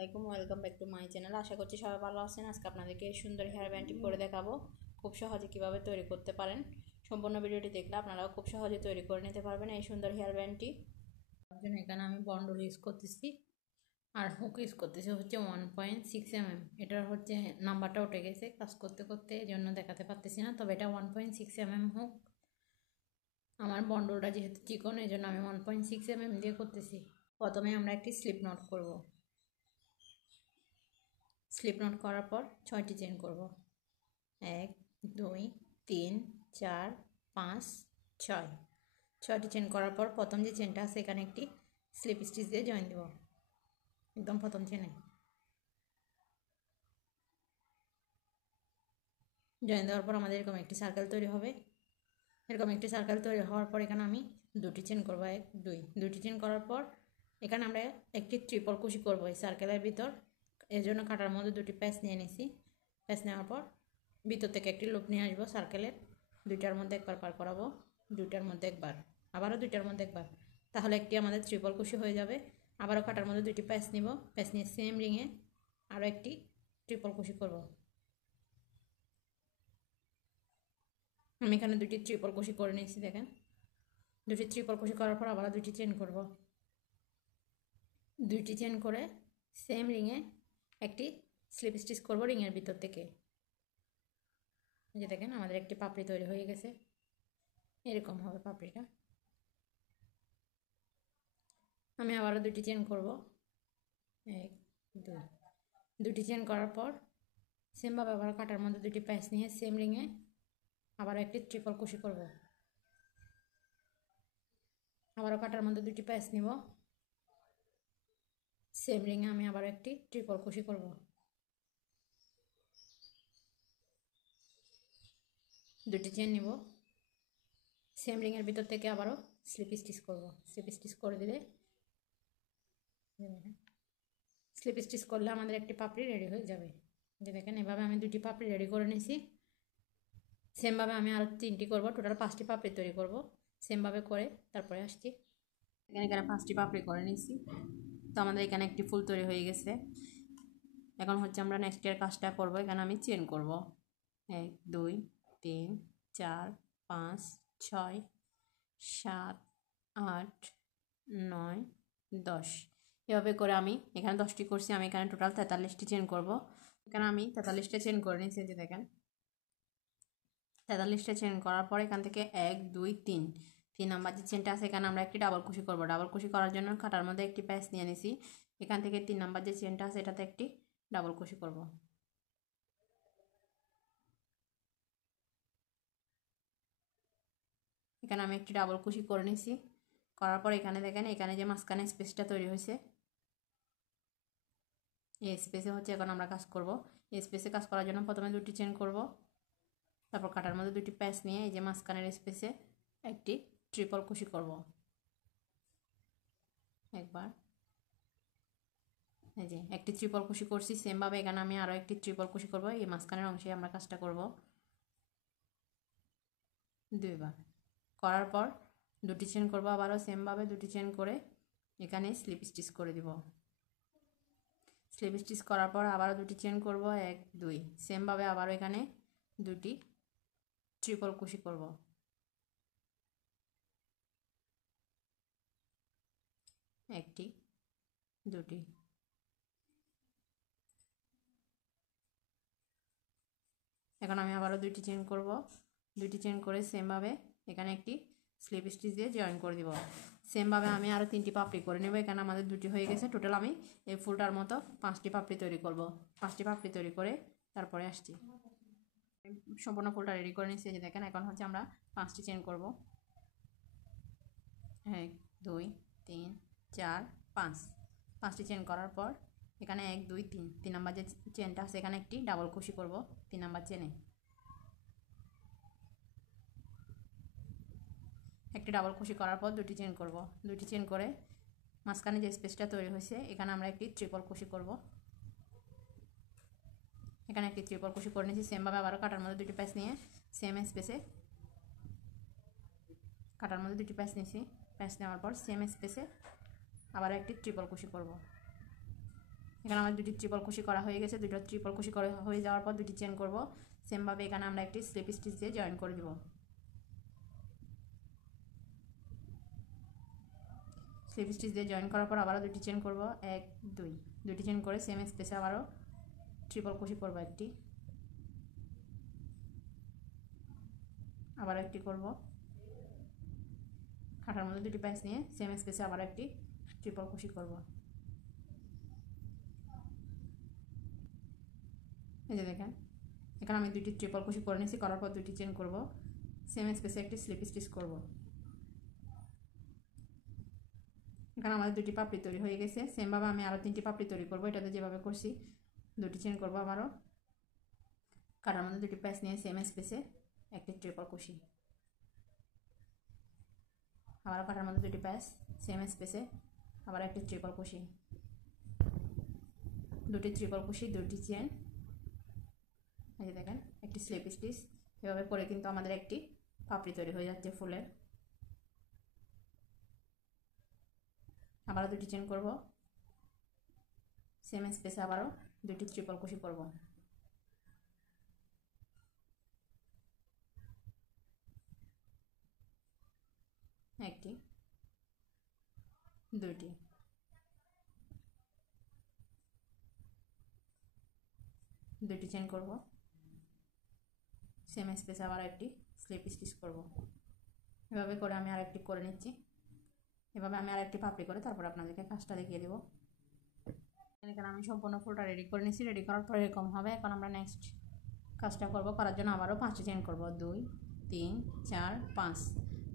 আলাইকুম, welcome back to my channel. আশা করছি সবাই ভালো আছেন। আজকে আপনাদেরকে এই সুন্দর হেয়ার ব্যান্ডটি করে দেখাবো খুব সহজে কিভাবে তৈরি করতে পারেন। সম্পূর্ণ ভিডিওটি দেখলে আপনারাও খুব সহজে তৈরি করে নিতে পারবেন এই সুন্দর হেয়ার ব্যান্ডটি। তার জন্য এখানে আমি বন্ডল ইউজ করতেছি আর হুক ইউজ করতেছি হচ্ছে 1.6 mm। এটার হচ্ছে নাম্বারটা উঠে গেছে কাজ করতে করতে, এই জন্য দেখাতে পারতেছি না, তবে এটা 1.6 mm হুক। আমার বন্ডলটা যেহেতু চিকন, এই জন্য আমি 1.6 mm দিয়ে করতেছি। প্রথমে আমরা একটি স্লিপ নট করব। স্লিপ নট করার পর 6টি চেন করব। 1 2 3 4 5 6। 6টি চেন করার পর প্রথম যে চেনটা আছে এখানে একটি স্লিপ স্টিচ দিয়ে জয়েন দেব, একদম প্রথম চেনে। জয়েন দেওয়ার পর আমাদের এরকম একটি সার্কেল তৈরি হবে। এরকম একটি সার্কেল তৈরি হওয়ার পর এখানে আমি দুটি চেন করবো, 1 2। দুটি চেন করার পর এখানে আমরা একটি ট্রিপল কুশি করবো এই সার্কেলের ভিতর। এর জন্য কাটার মধ্যে দুটি প্যাচ নিয়ে নিছি। প্যাচ নেওয়ার পর ভিতর থেকে একটি লুপ নিয়ে আসবো সার্কেলের। দুইটার মধ্যে একবার পার করাবো, দুইটার মধ্যে একবার, আবারও দুইটার মধ্যে একবার, তাহলে একটি আমাদের ট্রিপল কুশি হয়ে যাবে। আবারও কাটার মধ্যে দুটি প্যাচ নিব, প্যাচ নিয়ে সেম রিংয়ে আরও একটি ট্রিপল কুশি করব। আমি এখানে দুটি ট্রিপল কুশি করে নিয়েছি, দেখেন। দুটি ট্রিপল কুশি করার পর আবার দুটি চেন করব। দুইটি চেন করে সেম রিংয়ে একটি স্লিপ স্টিচ করব রিংয়ের ভিতর থেকে। যে দেখেন আমাদের একটি পাপড়ি তৈরি হয়ে গেছে, এরকম হবে পাপড়িটা। আমি আবারও দুটি চেন করব, 1 2। দুটি চেন করার পর সেমভাবে আবার কাটার মধ্যে দুটি প্যাচ নিয়ে সেম রিংয়ে আবার একটি ট্রিপল কুশি করব। আবারও কাটার মধ্যে দুটি প্যাচ নিব, সেম রিংয়ে আমি আবার একটি ট্রিপল কুশি করব। দুটি চেন নিব, সেম রিংয়ের ভিতর থেকে আবারও স্লিপ স্টিচ করব। স্লিপ স্টিচ করে দিলে, স্লিপ স্টিচ করলে আমাদের একটি পাপড়ি রেডি হয়ে যাবে। যে দেখেন এভাবে আমি দুটি পাপড়ি রেডি করে নিয়েছি। সেমভাবে আমি আরও 3টি করব, টোটাল 5টি পাপড়ি তৈরি করব। সেমভাবে করে তারপরে আসছি। এখানে 5টি পাপড়ি করে নিয়েছি, তো আমাদের এখানে একটি ফুল তৈরি হয়ে গেছে। এখন হচ্ছে আমরা নেক্সট ইয়ার কাজটা করব। এখানে আমি চেন করব, 1 2 3 4 5 6 7 8 9 10। এভাবে করে আমি এখানে 10টি করছি। আমি এখানে টোটাল 43টি চেন করব। এখানে আমি 43টা চেন করে নিয়েছি, যে দেখেন 43টা চেন করার পর এখান থেকে 1 2 3 নাম্বার যে চেনটা আছে এখানে আমরা একটি ডাবল কুশি করব। ডাবল কুশি করার জন্য কাটার মধ্যে একটি প্যাচ নিয়ে নিছি। এখান থেকে 3 নাম্বার যে চেনটা আছে এটাতে একটি ডাবল কুশি করব। এখানে আমি একটি ডাবল কুশি করে নিছি। করার পর এখানে দেখেন এখানে যে মাঝখানে স্পেসটা তৈরি হয়েছে, এই স্পেসে হচ্ছে এখন আমরা কাজ করব। এই স্পেসে কাজ করার জন্য প্রথমে দুটি চেন করব, তারপর কাটার মধ্যে দুটি প্যাচ নিয়ে এই যে মাঝখানের স্পেসে একটি ট্রিপল কুশি করব। একবার, এই যে একটি ট্রিপল কুশি করছি। সেমভাবে এখানে আমি আরও একটি ট্রিপল কুশি করব। এই মাঝখানের অংশে আমরা কাজটা করব 2বার। করার পর দুটি চেন করব, আবারও সেমভাবে দুটি চেন করে এখানে স্লিপ স্টিচ করে দিব। স্লিপ স্টিচ করার পর আবারও দুটি চেন করব, 1 2। সেমভাবে আবারও এখানে দুটি ট্রিপল কুশি করব। একটি, দুটি। এখন আমি আবারও দুটি চেন করব। দুটি চেন করে সেমভাবে এখানে একটি স্লিপ স্টিচ দিয়ে জয়েন করে দিব। সেমভাবে আমি আরও 3টি পাপড়ি করে নেব। এখানে আমাদের দুটি হয়ে গেছে। টোটাল আমি এই ফুলটার মতো 5টি পাপড়ি তৈরি করব। 5টি পাপড়ি তৈরি করে তারপরে আসছি। সম্পূর্ণ ফুলটা রেডি করে নিচ্ছি, যে দেখেন এখন হচ্ছে আমরা 5টি চেন করব, 1 2 3 4 5। 5টি চেন করার পর এখানে 1 2 3 নাম্বার যে চেনটা আছে এখানে একটি ডাবল কুশি করব 3 নাম্বার চেনে। একটি ডাবল কুশি করার পর দুটি চেন করব। দুটি চেন করে মাঝখানে যে স্পেসটা তৈরি হয়েছে এখানে আমরা একটি ট্রিপল কুশি করব। এখানে একটি ট্রিপল কুশি করে নিয়েছি। সেমভাবে আবারও কাটার মধ্যে দুটি প্যাচ নিয়ে সেম স্পেসে কাটার মধ্যে দুটি প্যাচ নিয়েছি। প্যাচ নেওয়ার পর সেম স্পেসে আবার একটি ট্রিপল কুশি করব। এখানে আমার দুটি ট্রিপল কুশি করা হয়ে গেছে। দুটো ট্রিপল কুশি করা হয়ে যাওয়ার পর দুটি চেন করব। সেমভাবে এখানে আমরা একটি স্লিপ স্টিচ দিয়ে জয়েন করে দেব। স্লিপ স্টিচ দিয়ে জয়েন করার পর আবারও দুটি চেন করব, 1 2 দুটি চেন করে সেম স্পেসে আবারও ট্রিপল কুশি করব, একটি আবার একটি করব, কাঁটার মধ্যে দুটি প্যাচ নিয়ে সেম স্পেসে আবার একটি ট্রিপল কুশি করব। এই যে দেখেন এখানে আমি দুটি ট্রিপল কুশি করে নিয়েছি, করার পর দুটি চেন করব, সেম স্পেসে একটি স্লিপ স্টিচ করব। এখানে আমাদের দুটি পাপড়ি তৈরি হয়ে গেছে। সেমভাবে আমি আরও 3টি পাপড়ি তৈরি করব। এটাতে যেভাবে করছি দুটি চেন করব, আবারও কাটার মধ্যে দুটি প্যাচ নিয়ে সেম স্পেসে একটি ট্রিপল কুশি, আবারও কাটার মধ্যে দুটি প্যাচ সেম স্পেসে আবার একটি ট্রিপল কুশি, দুটি ট্রিপল কুশি, দুটি চেন, এই যে দেখেন একটি স্লিপ স্টিচ। এভাবে করে কিন্তু আমাদের একটি পাপড়ি তৈরি হয়ে যাচ্ছে ফুলের। আবারও দুটি চেন করব, সেম স্পেসে আবারও দুটি ট্রিপল কুশি করব। একটি, দুটি, দুটি চেন করব, সেম স্পেসে আবার একটি স্লিপ স্টিচ করব। এভাবে করে আমি আরেকটি করে নিচ্ছি। এভাবে আমি আরেকটি পাপড়ি করে তারপর আপনাদেরকে কাজটা দেখিয়ে দেবো। এখানে আমি সম্পূর্ণ ফুলটা রেডি করে নিচ্ছি। রেডি করার পর এরকম হবে। এখন আমরা নেক্সট কাজটা করব। করার জন্য আবারও 5টি চেন করব, 2 3 4 5,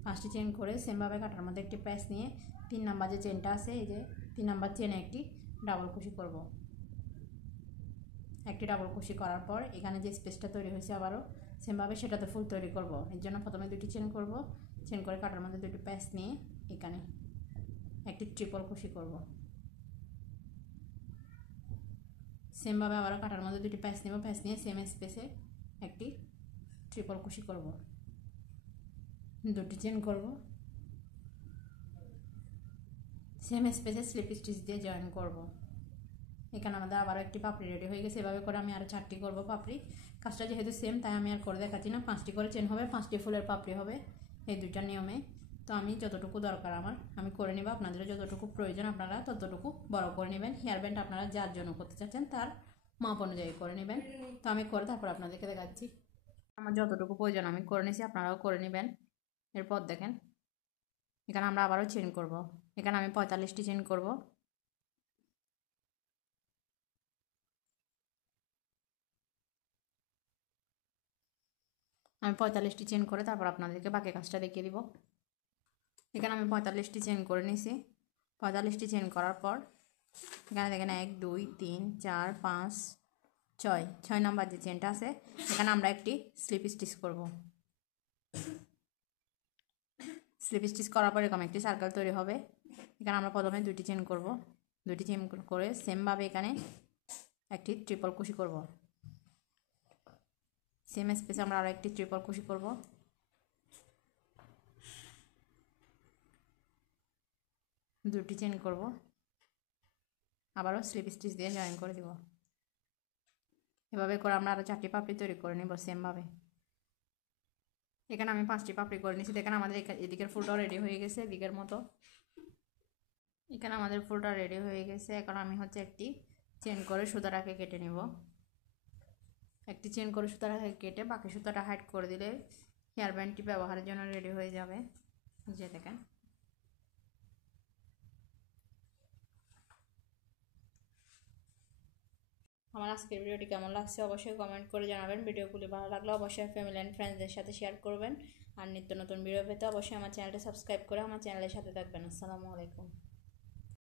5টি চেন করে সেমভাবে কাটার মধ্যে একটি প্যাচ নিয়ে 3 নাম্বার যে চেনটা আছে, এই যে 3 নাম্বার চেনে একটি ডাবল কুশি করব। একটি ডাবল কুশি করার পর এখানে যে স্পেসটা তৈরি হয়েছে আবারও সেমভাবে সেটাতে ফুল তৈরি করব। এর জন্য প্রথমে দুটি চেন করব, চেন করে কাটার মধ্যে দুটি প্যাচ নিয়ে এখানে একটি ট্রিপল কুশি করব। সেমভাবে আবারও কাটার মধ্যে দুটি প্যাচ নেব, প্যাচ নিয়ে সেম স্পেসে একটি ট্রিপল কুশি করব, দুটি চেন করব, সেম স্পেসে স্লিপ স্টিচ দিয়ে জয়েন করব। এখানে আমাদের আবারও একটি পাপড়ি রেডি হয়ে গেছে। এভাবে করে আমি আরও 4টি করব পাপড়ি। কাজটা যেহেতু সেম তাই আমি আর করে দেখাচ্ছি না। 5টি করে চেন হবে, 5টি ফুলের পাপড়ি হবে এই দুইটা নিয়মে। তো আমি যতটুকু দরকার আমি করে নেব। আপনাদের যতটুকু প্রয়োজন আপনারা ততটুকু বড় করে নেবেন। হেয়ার ব্যান্ড আপনারা যার জন্য করতে চাচ্ছেন তার মাপ অনুযায়ী করে নেবেন। তো আমি করে তারপর আপনাদেরকে দেখাচ্ছি। আমার যতটুকু প্রয়োজন আমি করে নিয়েছি, আপনারাও করে নেবেন। এরপর দেখেন এখানে আমরা আবারও চেন করব। এখানে আমি 45টি চেন করব। আমি 45টি চেন করে তারপর আপনাদেরকে বাকি কাজটা দেখিয়ে দিব। এখানে আমি 45টি চেন করে নিয়েছি। 45টি চেন করার পর এখানে দেখেন 1 2 3 4 5 6 নাম্বার যে চেনটা আছে এখানে আমরা একটি স্লিপ স্টিচ করব। স্লিপ স্টিচ করার পর এরকম একটি সার্কেল তৈরি হবে। এখানে আমরা প্রথমে দুটি চেন করব, দুটি চেন করে সেমভাবে এখানে একটি ট্রিপল কুশি করব। সেম স্পেসে আমরা আরও একটি ট্রিপল কুশি করব, দুটি চেন করব, আবারও স্লিপ স্টিচ দিয়ে জয়েন করে দেব। এভাবে করে আমরা আরও 4টি পাপড়ি তৈরি করে নেব সেমভাবে। এখানে আমি 5টি পাপড়ি করে নিয়েছি। দেখেন আমাদের এদিকের ফুলটাও রেডি হয়ে গেছে, এদিকের মতো। এখানে আমাদের ফুলটা রেডি হয়ে গেছে। এখন আমি হচ্ছে একটি চেন করে সুতাটাকে কেটে নেব। একটি চেন করে সুতাটাকে কেটে বাকি সুতাটা হাইড করে দিলে হেয়ার ব্যান্ডটি ব্যবহারের জন্য রেডি হয়ে যাবে। যে দেখেন আমার আজকের ভিডিওটি কেমন লাগছে অবশ্যই কমেন্ট করে জানাবেন। ভিডিওগুলি ভালো লাগলে অবশ্যই ফ্যামিলি অ্যান্ড ফ্রেন্ডসদের সাথে শেয়ার করবেন। আর নিত্য নতুন ভিডিও পেতে অবশ্যই আমার চ্যানেলটি সাবস্ক্রাইব করে আমার চ্যানেলের সাথে থাকবেন। আসসালামু আলাইকুম।